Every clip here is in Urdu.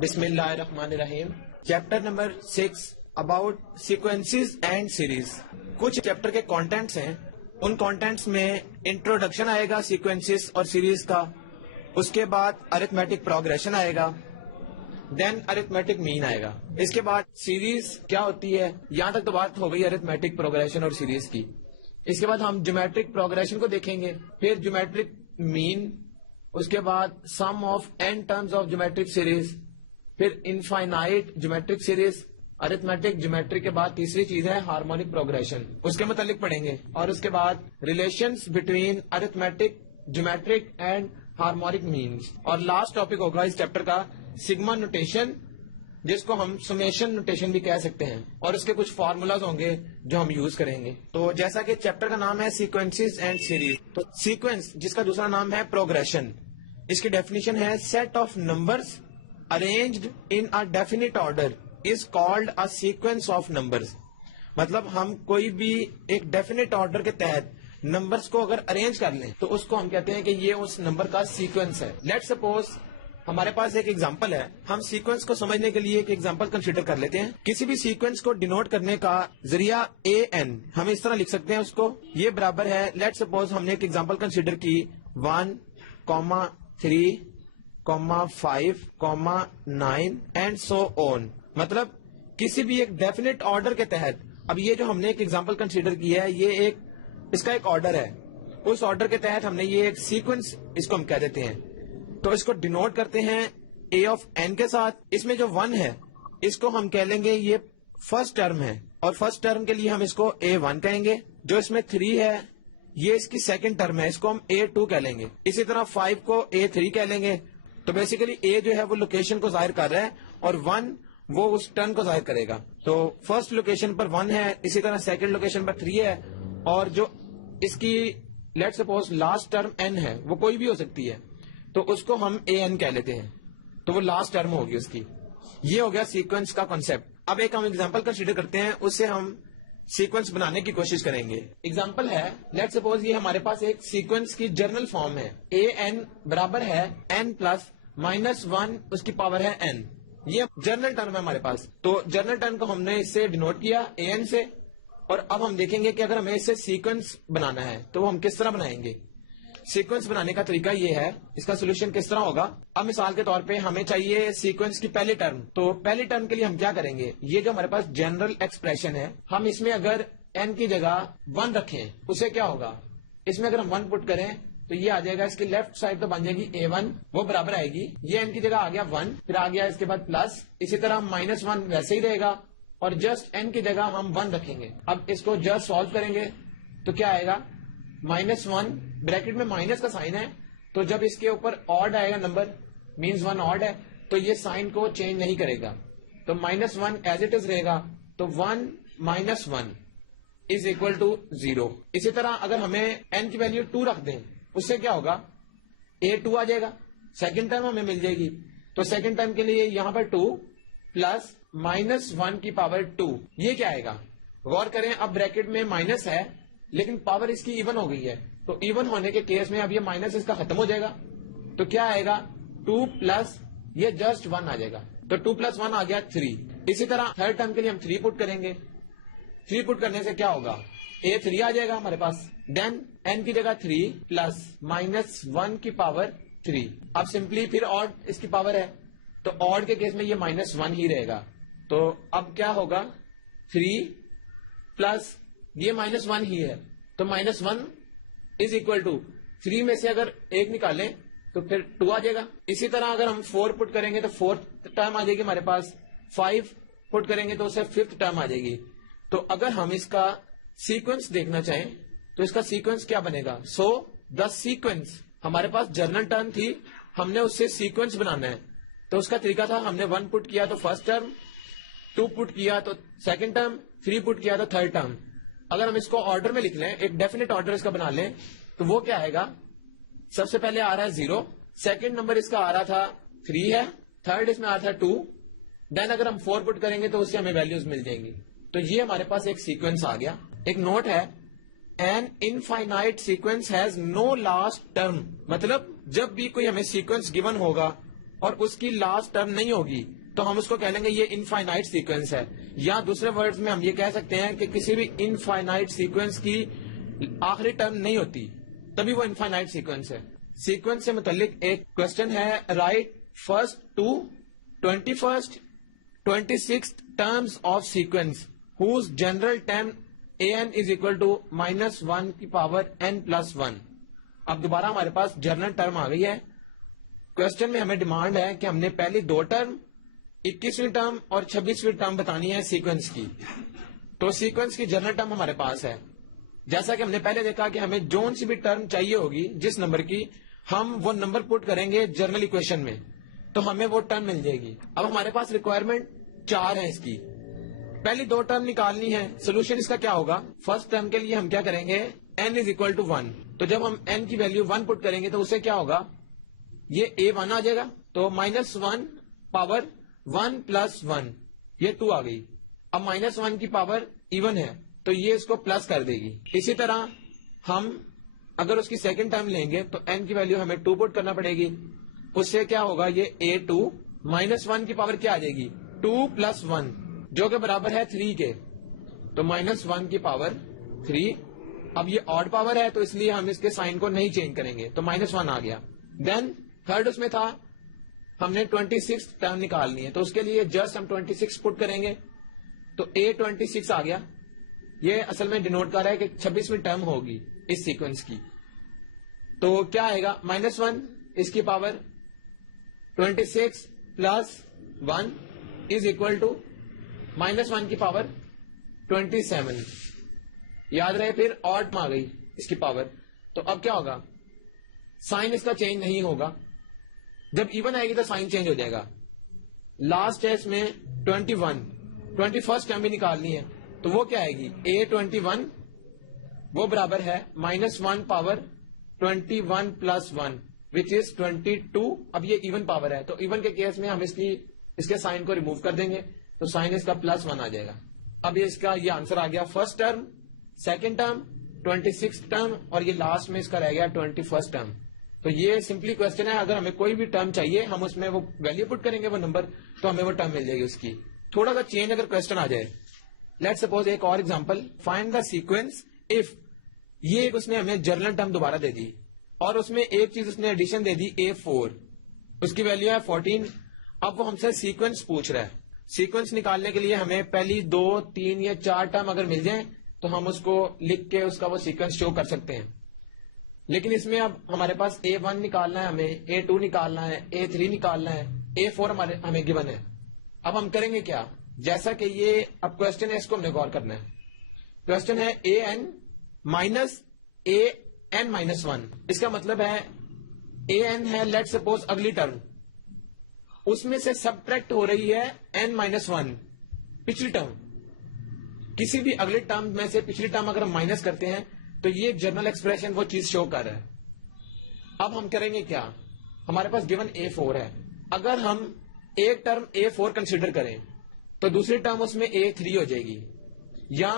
بسم اللہ الرحمن الرحیم. Chapter number 6 about sequences and series. کچھ چیپٹر کے کانٹینٹس ہیں. ان کانٹینٹس میں انٹروڈکشن آئے گا سیکوینسز اور سیریز کا, اس کے بعد ارتھمیٹک پروگریشن آئے گا, دین ارتھمیٹک مین آئے گا. اس کے بعد سیریز کیا ہوتی ہے, یہاں تک تو بات ہو گئی ارتھمیٹک پروگریشن اور سیریز کی. اس کے بعد ہم جیومیٹرک پروگریشن کو دیکھیں گے, پھر جیومیٹرک مین, اس کے بعد sum of n terms of geometric series, پھر infinite geometric series, arithmetic geometry کے بعد تیسری چیز ہے ہارمونک پروگریشن, اس کے متعلق پڑھیں گے. اور اس کے بعد relations between arithmetic geometric and harmonic means. اور لاسٹ ٹاپک ہوگا اس چیپٹر کا سگما نوٹیشن, جس کو ہم سمیشن نوٹیشن بھی کہہ سکتے ہیں, اور اس کے کچھ فارمولاز ہوں گے جو ہم یوز کریں گے. تو جیسا کہ چیپٹر کا نام ہے سیکوینسز اینڈ سیریز, تو سیکوینس جس کا دوسرا نام ہے پروگریشن, اس کی ڈیفینیشن ہے set of numbers arranged in a definite order is called a sequence of numbers. مطلب ہم کوئی بھی ایک ڈیفینٹ آرڈر کے تحت نمبرز کو اگر ارینج کر لیں تو اس کو ہم کہتے ہیں کہ یہ اس نمبر کا سیکوینس ہے. لیٹ سپوز ہمارے پاس ایک ایگزامپل ہے, ہم سیکوینس کو سمجھنے کے لیے ایک ایگزامپل کنسیڈر کر لیتے ہیں. کسی بھی سیکوینس کو ڈینوٹ کرنے کا ذریعہ an, ہم اس طرح لکھ سکتے ہیں اس کو, یہ برابر ہے. لیٹ سپوز ہم نے ایک ایگزامپل کنسیڈر کی 1, 3, 5, 9 اینڈ سو آن. مطلب کسی بھی ایک ڈیفینٹ آرڈر کے تحت, اب یہ جو ہم نے ایک ایگزامپل کنسیڈر کیا ہے یہ اس کا ایک آرڈر ہے, اس آرڈر کے تحت ہم نے یہ ایک سیکوینس اس کو ہم کہہ دیتے ہیں. تو اس کو ڈینوٹ کرتے ہیں a آف n کے ساتھ. اس میں جو 1 ہے اس کو ہم کہہ لیں گے یہ فرسٹ ٹرم ہے, اور فرسٹ ٹرم کے لیے ہم اس کو a1 کہیں گے. جو اس میں 3 ہے یہ اس کی سیکنڈ ٹرم ہے, اس کو ہم a2 کہہ لیں گے. اسی طرح 5 کو a3 کہہ لیں گے. تو بیسیکلی a جو ہے وہ لوکیشن کو ظاہر کر رہا ہے, اور 1 وہ اس ٹرن کو ظاہر کرے گا. تو فرسٹ لوکیشن پر 1 ہے, اسی طرح سیکنڈ لوکیشن پر 3 ہے, اور جو اس کی let suppose last term n ہے وہ کوئی بھی ہو سکتی ہے, تو اس کو ہم an کہہ لیتے ہیں. تو وہ لاسٹ ٹرم ہوگی اس کی. یہ ہو گیا سیکوینس کا کانسیپٹ. اب ایک ہم ایگزامپل کنسیڈر کرتے ہیں, اس سے ہم سیکوینس بنانے کی کوشش کریں گے. ایگزامپل ہے, لیٹ سپوز یہ ہمارے پاس ایک سیکوینس کی جرنل فارم ہے, an برابر ہے n پلس -1 اس کی پاور ہے n. یہ جرنل ٹرم ہے ہمارے پاس. تو جرنل ٹرم کو ہم نے اس سے ڈینوٹ کیا an سے, اور اب ہم دیکھیں گے کہ اگر ہمیں اس سے سیکوینس بنانا ہے تو وہ ہم کس طرح بنائیں گے. سیکوینس بنانے کا طریقہ یہ ہے, اس کا سولوشن کس طرح ہوگا. اب مثال کے طور پہ ہمیں چاہیے سیکوینس کی پہلی ٹرم, تو پہلی ٹرم کے لیے ہم کیا کریں گے, یہ جو ہمارے پاس جنرل ایکسپریشن ہے, ہم اس میں اگر n کی جگہ 1 رکھیں, اسے کیا ہوگا, اس میں اگر ہم 1 پٹ کریں تو یہ آ جائے گا, اس کی لیفٹ سائڈ تو بن جائے گی a1, وہ برابر آئے گی, یہ n کی جگہ آ گیا 1, پھر آ گیا اس کے بعد پلس, اسی طرح -1 ویسے ہی رہے گا, اور جسٹ n کی جگہ ہم 1 رکھیں گے. اب اس کو جسٹ سالو کریں گے تو کیا آئے گا, -1 بریکٹ میں مائنس کا سائن ہے, تو جب اس کے اوپر آڈ آئے گا نمبر, مینز 1 آڈ ہے, تو یہ سائن کو چینج نہیں کرے گا, تو -1 ایز اٹ از رہے گا. تو 1 - 1 از اکول ٹو 0. اسی طرح اگر ہمیں n کی ویلو 2 رکھ دیں, اس سے کیا ہوگا, a2 آ جائے گا, سیکنڈ ٹرم ہمیں مل جائے گی. تو سیکنڈ ٹرم کے لیے یہاں پر 2 پلس -1 کی پاور 2, یہ کیا آئے گا. غور کریں, اب بریکٹ میں مائنس ہے لیکن پاور اس کی ایون ہو گئی ہے, تو ایون ہونے کے کیس میں اب یہ مائنس اس کا ختم ہو جائے گا, تو کیا آئے گا, 2 پلس یہ جسٹ 1 آ جائے گا, تو 2 + 1 آ گیا 3. اسی طرح تھرڈ ٹرم کے لیے ہم 3 پٹ کریں گے. 3 پٹ کرنے سے کیا ہوگا, a3 آ جائے گا ہمارے پاس, دین n کی جگہ 3 پلس -1 کی پاور 3. اب سمپلی پھر آڈ اس کی پاور ہے, تو آڈ کے کیس میں یہ -1 ہی رہے گا. تو اب کیا ہوگا, 3 پلس یہ -1 ہی ہے, تو -1 از اکول ٹو 3 میں سے اگر 1 نکالیں تو پھر 2 آ جائے گا. اسی طرح اگر ہم 4 پٹ کریں گے تو 4th ٹرم آ جائے گی ہمارے پاس, 5 پٹ کریں گے تو اسے 5th ٹرم آ جائے گی. تو اگر ہم اس کا سیکوینس دیکھنا چاہیں تو اس کا سیکوینس کیا بنے گا. سو دا سیکوینس, ہمارے پاس جرنل ٹرم تھی, ہم نے اس سے سیکوینس بنانا ہے, تو اس کا طریقہ تھا, ہم نے 1 پٹ کیا تو فرسٹ ٹرم, 2 پٹ کیا تو سیکنڈ ٹرم, 3 پٹ کیا تو تھرڈ ٹرم. اگر ہم اس کو آرڈر میں لکھ لیں, ایک ڈیفینٹ آرڈر اس کا بنا لیں, تو وہ کیا آئے گا, سب سے پہلے آ رہا ہے 0, سیکنڈ نمبر اس کا آ رہا تھا 3 ہے, تھرڈ اس میں آ رہا تھا 2, دین اگر ہم 4 پٹ کریں گے تو اس سے ہمیں ویلیوز مل جائیں گی. تو یہ ہمارے پاس ایک سیکوینس آ گیا. ایک نوٹ ہے, an infinite sequence has no last term, مطلب جب بھی کوئی ہمیں سیکوینس گیون ہوگا اور اس کی لاسٹ ٹرم نہیں ہوگی تو ہم اس کو کہہ لیں گے یہ انفائنائٹ سیکوینس ہے. یا دوسرے ورڈز میں ہم یہ کہہ سکتے ہیں کہ کسی بھی انفائنائٹ سیکوینس کی آخری ٹرم نہیں ہوتی تبھی وہ انفائنائٹ سیکوینس ہے. سیکوینس سے متعلق ایک کوشچن ہے, write first two 21st 26th terms of sequence whose general term an is equal to -1 کی پاور n plus 1. اب دوبارہ ہمارے پاس جنرل ٹرم آ گئی ہے. کوشچن میں ہمیں ڈیمانڈ ہے کہ ہم نے پہلی دو ٹرم 21ویں ٹرم اور 26ویں ٹرم بتانی ہے سیکوینس کی. تو سیکوینس کی جنرل ٹرم ہمارے پاس ہے. جیسا کہ ہم نے پہلے دیکھا کہ ہمیں جون سی بھی ٹرم چاہیے ہوگی جس نمبر کی, ہم وہ نمبر پٹ کریں گے جنرل ایکویشن میں تو ہمیں وہ ٹرم مل جائے گی. اب ہمارے پاس ریکوائرمنٹ 4 ہے اس کی. پہلی دو ٹرم نکالنی ہے. سولوشن اس کا کیا ہوگا, فرسٹ ٹرم کے لیے ہم کیا کریں گے, n از اکول ٹو 1. تو جب ہم n کی ویلو 1 پٹ کریں گے تو اسے کیا ہوگا, یہ a1 آ جائے گا. تو -1 پاور 1 پلس 1 یہ 2 آ گئی. اب -1 کی پاور ایون ہے تو یہ اس کو پلس کر دے گی. اسی طرح ہم اگر اس کی سیکنڈ ٹرم لیں گے تو n کی ویلو ہمیں 2 پٹ کرنا پڑے گی. اس سے کیا ہوگا, یہ a2 -1 کی پاور کیا آ جائے گی, 2 پلس 1 جو کہ برابر ہے 3 کے. تو -1 کی پاور 3. اب یہ آڈ پاور ہے تو اس لیے ہم اس کے سائن کو نہیں چینج کریں گے تو -1 آ گیا. دین تھرڈ اس میں تھا ہم نے 26 ٹرم نکالنی ہے تو اس کے لیے جسٹ ہم 26 پٹ کریں گے تو a26 آ گیا. یہ اصل میں ڈینوٹ کر رہا ہے کہ 26ویں ٹرم ہوگی اس سیکوینس کی. تو کیا آئے گا, -1 اس کی power 26 plus 1 is equal to -1 کی پاور 27. یاد رہے پھر آڈ میں آ گئی اس کی پاور. تو اب کیا ہوگا, سائن اس کا چینج نہیں ہوگا. جب ایون آئے گی تو سائن چینج ہو جائے گا. لاسٹ ہے اس میں 21 ٹرم بھی نکالنی ہے تو وہ کیا آئے گی, a21 وہ برابر ہے -1 پاور 21 پلس 1 وچ از 22. اب یہ ایون پاور ہے تو ایون کے کیس میں ہم اس کے سائن کو ریموو کر دیں گے تو سائن اس کا +1 آ جائے گا. اب یہ اس کا یہ آنسر آ گیا, first term, second term, 26 term اور یہ لاسٹ میں اس کا رہ گیا 21 ٹرم. تو یہ سمپلی کوشچن ہے, اگر ہمیں کوئی بھی ٹرم چاہیے ہم اس میں وہ ویلو پٹ کریں گے وہ نمبر تو ہمیں وہ ٹرم مل جائے گی اس کی. تھوڑا سا چینج اگر کوشچن آ جائے, لیٹ سپوز ایک اور example, find the sequence if, یہ ایک اس نے ہمیں جرنل ٹرم دوبارہ دے دی اور اس میں ایک چیز اس نے ایڈیشن دے دی a4, اس کی ویلو ہے 14. اب وہ ہم سے سیکوینس پوچھ رہا ہے. سیکوینس نکالنے کے لیے ہمیں پہلی 2 3 یا 4 ٹرم اگر مل جائیں تو ہم اس کو لکھ کے اس کا وہ سیکوینس شو کر سکتے ہیں. لیکن اس میں اب ہمارے پاس a1 نکالنا ہے, ہمیں a2 نکالنا ہے, a3 نکالنا ہے, a4 ہمیں گیون ہے. اب ہم کریں گے کیا, جیسا کہ یہ اب کوشچن ہے اس کو ہم نے غور کرنا ہے. کوشچن ہے an مائنس an-1. اس کا مطلب ہے an ہے لیٹ سپوز اگلی ٹرم, اس میں سے سبٹریکٹ ہو رہی ہے n-1 پچھلی ٹرم. کسی بھی اگلی ٹرم میں سے پچھلی ٹرم اگر ہم مائنس کرتے ہیں تو یہ جنرل ایکسپریشن وہ چیز شو کر رہا ہے. اب ہم کریں گے کیا, ہمارے پاس گیون a4 ہے. اگر ہم ایک ٹرم a4 کنسیڈر کریں تو دوسری ٹرم اس میں a3 ہو جائے گی. یا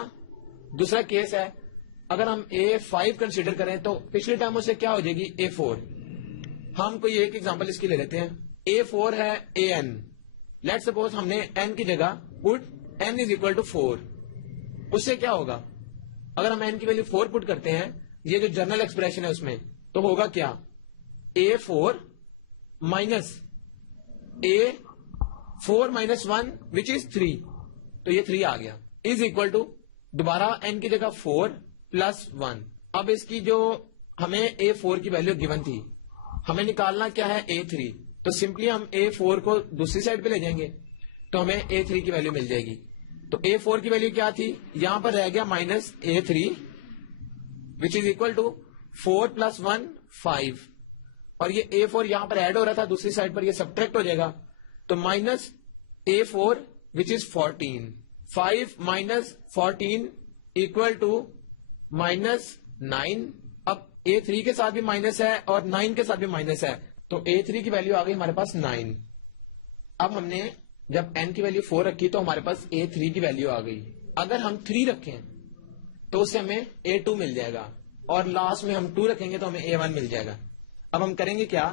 دوسرا کیس ہے, اگر ہم a5 کنسیڈر کریں تو پچھلی ٹرم اس سے کیا ہو جائے گی, a4. ہم کوئی ایک ایگزامپل اس کی لے لیتے ہیں. a4 ہے an. لیٹ سپوز ہم نے n کی جگہ پٹ n از اکول ٹو 4. اس سے کیا ہوگا, اگر ہم n کی ویلو 4 پٹ کرتے ہیں, یہ جو جنرل ایکسپریشن ہے اس میں, تو ہوگا کیا, a4 مائنس a4 مائنس 1 وچ از 3. تو یہ 3 آ گیا, از اکول ٹو دوبارہ n کی جگہ 4 پلس 1. اب اس کی جو ہمیں a4 کی ویلو گیون تھی, ہمیں نکالنا کیا ہے, a3. تو سمپلی ہم a4 کو دوسری سائڈ پہ لے جائیں گے تو ہمیں a3 کی ویلو مل جائے گی. تو a4 کی ویلو کیا تھی, یہاں پر رہ گیا minus a3 which is equal to 4 plus 1 5. اور یہ a4 یہاں پر ایڈ ہو رہا تھا دوسری سائڈ پر, یہ سبٹریکٹ ہو جائے گا تو minus a4 which is 14. 5 minus 14 equal to minus 9. اب a3 کے ساتھ بھی مائنس ہے اور 9 کے ساتھ بھی مائنس ہے تو a3 کی ویلو آ گئی ہمارے پاس 9. اب ہم نے جب n کی ویلو 4 رکھی تو ہمارے پاس a3 کی ویلو آ گئی. اگر ہم 3 رکھیں تو اس سے ہمیں a2 مل جائے گا اور لاسٹ میں ہم 2 رکھیں گے تو ہمیں a1 مل جائے گا. اب ہم کریں گے کیا,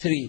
3,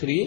3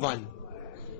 1,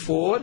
4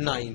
9,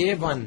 A1.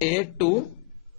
A2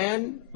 N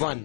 1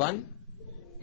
1,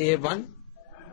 A1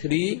3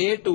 A2.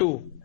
2.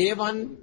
A1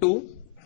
2,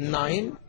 9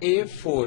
A4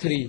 3.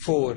4.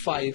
5.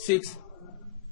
6.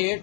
8.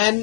an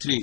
3.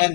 n,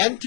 nth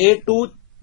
A2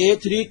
A3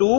2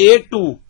A2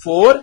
4,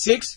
6,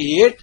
8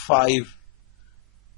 5.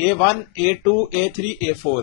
A1, A2, A3, A4.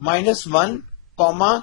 -1,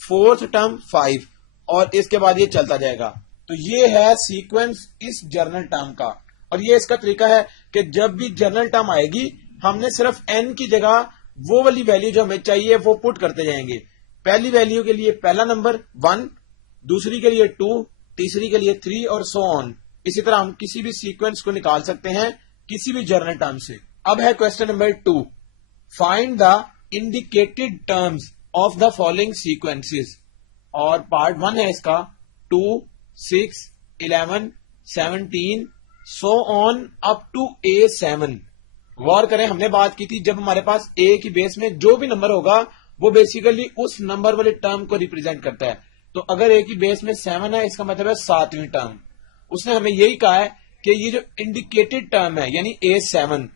4th term 5 اور اس کے بعد یہ چلتا جائے گا. تو یہ ہے سیکوینس اس جرنل ٹرم کا. اور یہ اس کا طریقہ ہے کہ جب بھی جرنل ٹرم آئے گی ہم نے صرف n کی جگہ وہ والی ویلیو جو ہمیں چاہیے وہ پٹ کرتے جائیں گے. پہلی ویلیو کے لیے پہلا نمبر 1، دوسری کے لیے 2، تیسری کے لیے 3 اور سو آن. اسی طرح ہم کسی بھی سیکوینس کو نکال سکتے ہیں کسی بھی جرنل ٹرم سے. اب ہے question number 2، find the indicated terms of the following sequences. اور پارٹ 1 ہے اس کا 2، 6، 11، 17 سو آن اپ ٹو A7. غور کریں ہم نے بات کی تھی جب ہمارے پاس A کی بیس میں جو بھی نمبر ہوگا وہ بیسیکلی اس نمبر والے ٹرم کو ریپرزینٹ کرتا ہے. تو اگر A کی بیس میں 7 ہے اس کا مطلب ہے 7ویں ٹرم. اس نے ہمیں یہی کہا ہے کہ یہ جو انڈیکیٹڈ ٹرم ہے یعنی A7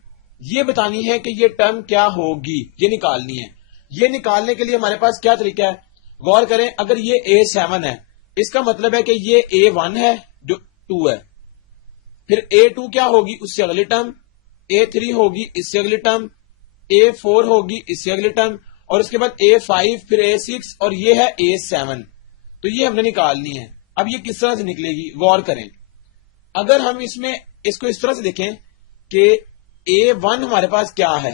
یہ بتانی ہے کہ یہ ٹرم کیا ہوگی، یہ نکالنی ہے. یہ نکالنے کے لیے ہمارے پاس کیا طریقہ ہے؟ غور کریں اگر یہ A7 ہے اس کا مطلب ہے کہ یہ A1 ہے جو 2 ہے، پھر A2 کیا ہوگی اس سے اگلی ٹرم، A3 ہوگی اس سے اگلی ٹرم، A4 ہوگی اس سے اگلی ٹرم اور اس کے بعد A5 پھر A6 اور یہ ہے A7. تو یہ ہم نے نکالنی ہے. اب یہ کس طرح سے نکلے گی غور کریں. اگر ہم اس کو اس طرح سے دیکھیں کہ A1 ہمارے پاس کیا ہے،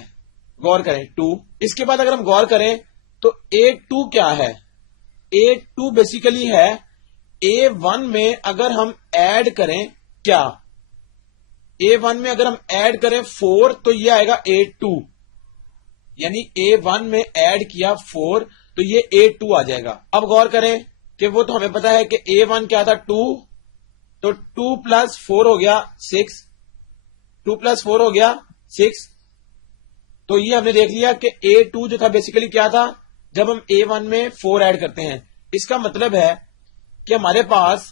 غور کریں 2. اس کے بعد اگر ہم غور کریں تو A2 کیا ہے، A2 بیسیکلی ہے A1 میں اگر ہم ایڈ کریں کیا، A1 میں اگر ہم ایڈ کریں 4 تو یہ آئے گا A2، یعنی A1 میں ایڈ کیا 4 تو یہ A2 آ جائے گا. اب غور کریں کہ وہ تو ہمیں پتا ہے کہ A1 کیا تھا 2، تو 2 + 4 ہو گیا 6، 2 + 4 ہو گیا 6. تو یہ ہم نے دیکھ لیا کہ A2 جو تھا بیسیکلی کیا تھا جب ہم A1 میں 4 ایڈ کرتے ہیں. اس کا مطلب ہے کہ ہمارے پاس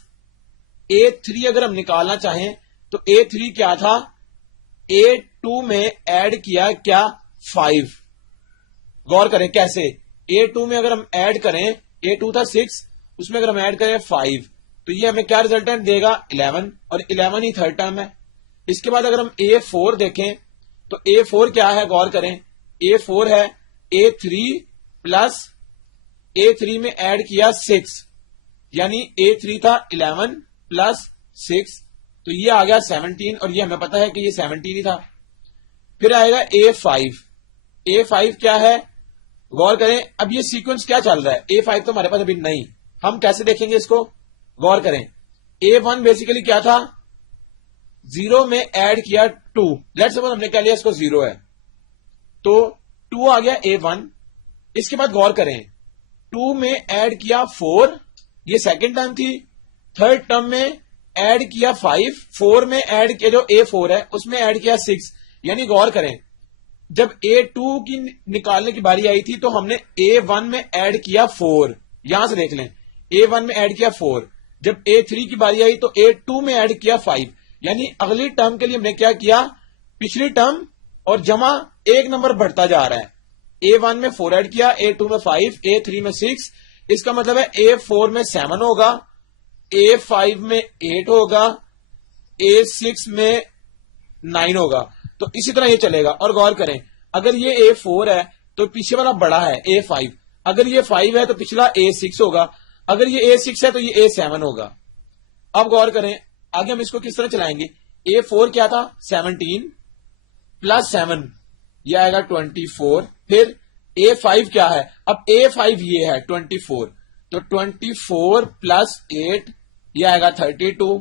A3 اگر ہم نکالنا چاہیں تو A3 کیا تھا، A2 میں ایڈ کیا کیا 5. غور کریں کیسے، A2 میں اگر ہم ایڈ کریں A2 تھا 6 اس میں اگر ہم ایڈ کریں 5 تو یہ ہمیں کیا ریزلٹنٹ دے گا 11 اور 11 ہی تھرڈ ٹرم ہے. اس کے بعد اگر ہم A4 دیکھیں تو A4 کیا ہے غور کریں، A4 ہے A3 پلس A3 میں ایڈ کیا 6 یعنی A3 تھا 11 پلس 6 تو یہ آ گیا 17 اور یہ ہمیں پتا ہے کہ یہ 17 ہی تھا. پھر آئے گا A5. A5 کیا ہے غور کریں. اب یہ سیکوینس کیا چل رہا ہے، A5 تو ہمارے پاس ابھی نہیں، ہم کیسے دیکھیں گے اس کو. غور کریں A1 بیسیکلی کیا تھا، 0 میں ایڈ کیا 2، لیٹ سپوز ہم نے کہہ لیا اس کو 0 ہے تو 2 آ گیا A1. اس کے بعد غور کریں 2 میں ایڈ کیا 4، یہ سیکنڈ ٹرم تھی. تھرڈ ٹرم میں ایڈ کیا 5، 4 میں ایڈ کیا جو A4 ہے اس میں ایڈ کیا 6. یعنی غور کریں جب A2 کی نکالنے کی باری آئی تھی تو ہم نے A1 میں ایڈ کیا 4، یہاں سے دیکھ لیں A1 میں ایڈ کیا 4. جب A3 کی باری آئی تو A2 میں ایڈ کیا 5. یعنی اگلی ٹرم کے لیے ہم نے کیا کیا، پچھلی ٹرم اور جمع ایک نمبر بڑھتا جا رہا ہے. A1 میں 4 ایڈ کیا، A2 میں 5، A3 میں 6. اس کا مطلب ہے A4 میں 7 ہوگا، A5 میں 8 ہوگا، A6 میں 9 ہوگا. تو اسی طرح یہ چلے گا. اور غور کریں اگر یہ A4 ہے تو پیچھے والا بڑا ہے A5، اگر یہ 5 ہے تو پچھلا A6 ہوگا، اگر یہ A6 ہے تو یہ A7 ہوگا. اب غور کریں آگے ہم اس کو کس طرح چلائیں گے. A4 کیا تھا 17 پلس 7 یہ آئے گا 24. پھر A5 کیا ہے، اب A5 یہ ہے 24 تو 24 پلس 8 یہ آئے گا 32.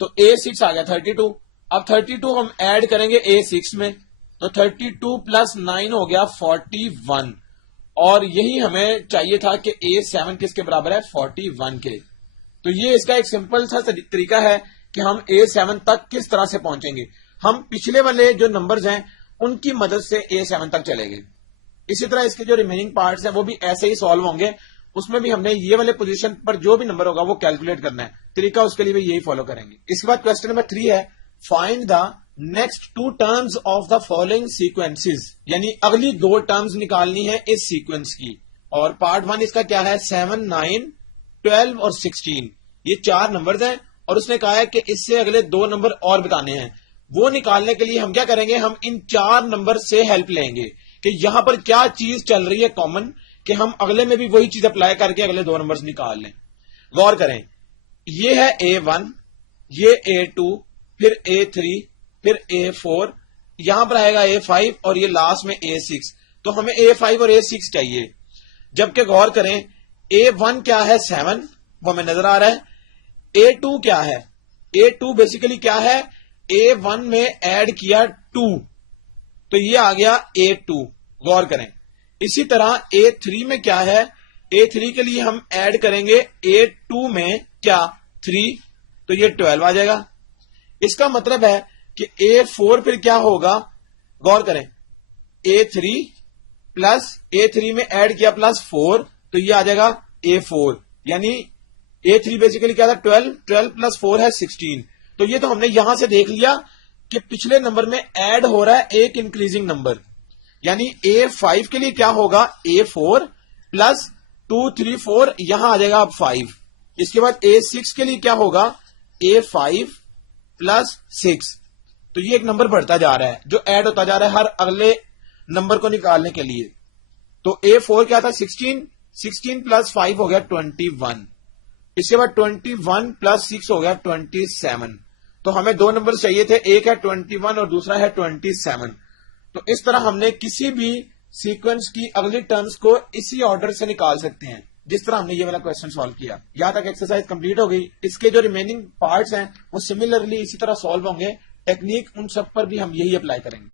تو A6 آ گیا 32. اب 32 ہم ایڈ کریں گے A6 میں تو 32 پلس 9 ہو گیا 41 اور یہی ہمیں چاہیے تھا کہ A7 کس کے برابر ہے 41 کے. تو یہ اس کا ایک سمپل سا طریقہ ہے کہ ہم A7 تک کس طرح سے پہنچیں گے. ہم پچھلے والے جو نمبرز ہیں ان کی مدد سے A7 تک چلیں گے. اسی طرح اس کے جو ریمیننگ پارٹس ہیں وہ بھی ایسے ہی سالو ہوں گے. اس میں بھی ہم نے یہ والے پوزیشن پر جو بھی نمبر ہوگا وہ کیلکولیٹ کرنا ہے. طریقہ اس کے لیے بھی یہی فالو کریں گے. اس کے بعد کوسچن نمبر 3 ہے find the next 2 terms of the following sequences. یعنی اگلی 2 ٹرمز نکالنی ہے اس سیکوینس کی. اور پارٹ 1 اس کا کیا ہے 7، 9، 12 اور 16. یہ 4 نمبرز ہیں اور اس نے کہا ہے کہ اس سے اگلے 2 نمبر اور بتانے ہیں. وہ نکالنے کے لیے ہم کیا کریں گے، ہم ان 4 نمبر سے ہیلپ لیں گے کہ یہاں پر کیا چیز چل رہی ہے کامن کہ ہم اگلے میں بھی وہی چیز اپلائی کر کے اگلے 2 نمبرز نکال لیں. غور کریں, یہ ہے A1, یہ A2, پھر A3, پھر A4, یہاں پر آئے گا A5 اور یہ لاسٹ میں A6. تو ہمیں A5 اور A6 چاہیے. جبکہ غور کریں A1 کیا ہے 7, وہ ہمیں نظر آ رہا ہے. A2 کیا ہے, A2 بیسیکلی کیا ہے, A1 میں ایڈ کیا 2, تو یہ آ گیا A2. غور کریں. اسی طرح A3 میں کیا ہے, A3 کے لیے ہم ایڈ کریں گے A2 میں کیا 3, تو یہ 12 آ جائے گا. اس کا مطلب ہے کہ A4 پھر کیا ہوگا, غور کریں, A3 پلس A3 میں ایڈ کیا پلس 4, تو یہ آ جائے گا A4. یعنی A3 بیسیکلی کیا تھا 12, 12 پلس 4 ہے 16. تو یہ تو ہم نے یہاں سے دیکھ لیا کہ پچھلے نمبر میں ایڈ ہو رہا ہے ایک انکریزنگ نمبر. یعنی A5 کے لیے کیا ہوگا A4 پلس 2 3 4, یہاں آ جائے گا اب 5. اس کے بعد A6 کے لیے کیا ہوگا A5 پلس 6. تو یہ ایک نمبر بڑھتا جا رہا ہے جو ایڈ ہوتا جا رہا ہے ہر اگلے نمبر کو نکالنے کے لیے. تو A4 کیا تھا 16, 16 پلس 5 ہو گیا 21. اس کے بعد 21 پلس 6 ہو گیا 27. تو ہمیں 2 نمبر چاہیے تھے, ایک ہے 21 اور دوسرا ہے 27. تو اس طرح ہم نے کسی بھی سیکوینس کی اگلی ٹرمز کو اسی آرڈر سے نکال سکتے ہیں جس طرح ہم نے یہ والا کوشچن سالو کیا. یہاں تک ایکسرسائز کمپلیٹ ہو گئی. اس کے جو ریمیننگ پارٹس ہیں وہ سملرلی اسی طرح سالو ہوں گے. ٹیکنیک ان سب پر بھی ہم یہی اپلائی کریں گے.